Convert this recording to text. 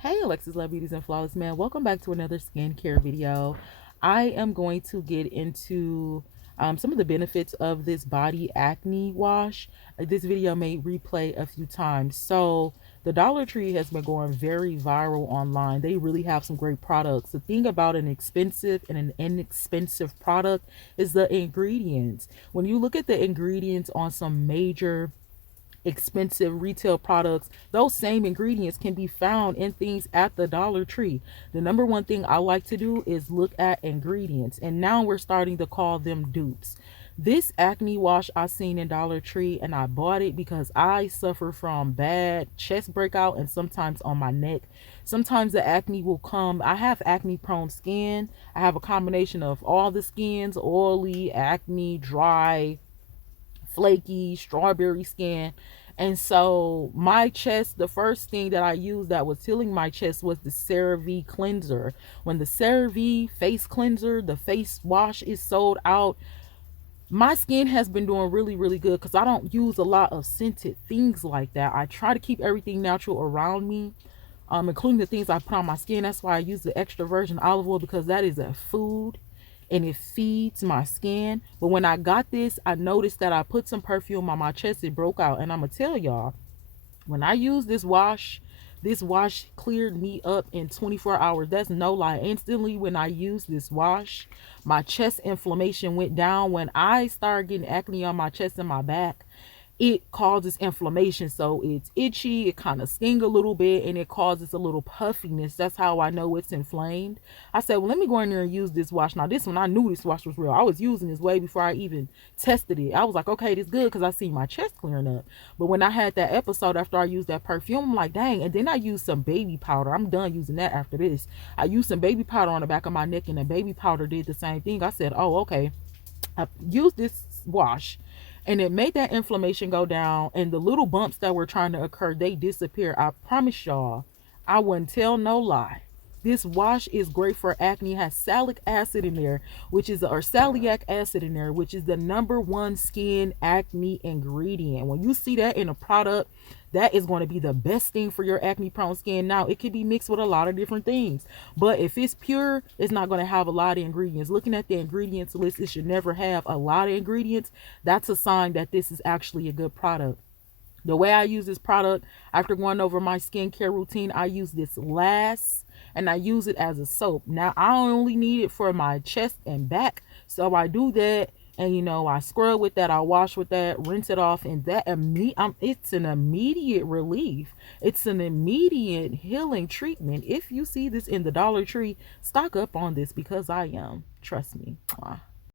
Hey Alexis Love Beauties and Flawless Man, welcome back to another skincare video. I am going to get into some of the benefits of this body acne wash. This video may replay a few times. So the Dollar Tree has been going very viral online. They really have some great products. The thing about an expensive and an inexpensive product is the ingredients. When you look at the ingredients on some major expensive retail products, those same ingredients can be found in things at the Dollar Tree. The number one thing I like to do is look at ingredients, and now we're starting to call them dupes. This acne wash I seen in Dollar Tree, and I bought it because I suffer from bad chest breakout and sometimes on my neck. Sometimes the acne will come. I have acne prone skin. I have a combination of all the skins: oily, acne, dry, flaky, strawberry skin. And so my chest, the first thing that I used that was healing my chest was the CeraVe cleanser. When the CeraVe face cleanser, the face wash is sold out, my skin has been doing really good because I don't use a lot of scented things like that. I try to keep everything natural around me, including the things I put on my skin. That's why I use the extra virgin olive oil, because that is a food and it feeds my skin. But when I got this, I noticed that I put some perfume on my chest. It broke out, and I'm gonna tell y'all, when I use this wash cleared me up in 24 hours. That's no lie. Instantly, when I used this wash, my chest inflammation went down. When I started getting acne on my chest and my back, it causes inflammation. So it's itchy, it kind of sting a little bit, and it causes a little puffiness. That's how I know it's inflamed. I said, well, let me go in there and use this wash. Now, this one, I knew this wash was real. I was using this way before I even tested it. I was like, okay, this good, because I see my chest clearing up. But when I had that episode after I used that perfume, I'm like, dang. And then I used some baby powder. I'm done using that after this. I used some baby powder on the back of my neck, and the baby powder did the same thing. I said, oh, okay. I used this wash, and it made that inflammation go down, and the little bumps that were trying to occur, they disappear. I promise y'all, I wouldn't tell no lie. This wash is great for acne. It has salicylic acid in there, which is, or salicylic acid in there, which is the number one skin acne ingredient. When you see that in a product, that is going to be the best thing for your acne prone skin. Now, it could be mixed with a lot of different things, but if it's pure, it's not going to have a lot of ingredients. Looking at the ingredients list, it should never have a lot of ingredients. That's a sign that this is actually a good product. The way I use this product, after going over my skincare routine, I use this last, and I use it as a soap. Now, I only need it for my chest and back, so I do that. And I scrub with that, I wash with that, rinse it off, and it's an immediate relief. It's an immediate healing treatment. If you see this in the Dollar Tree, stock up on this, because I am. Trust me.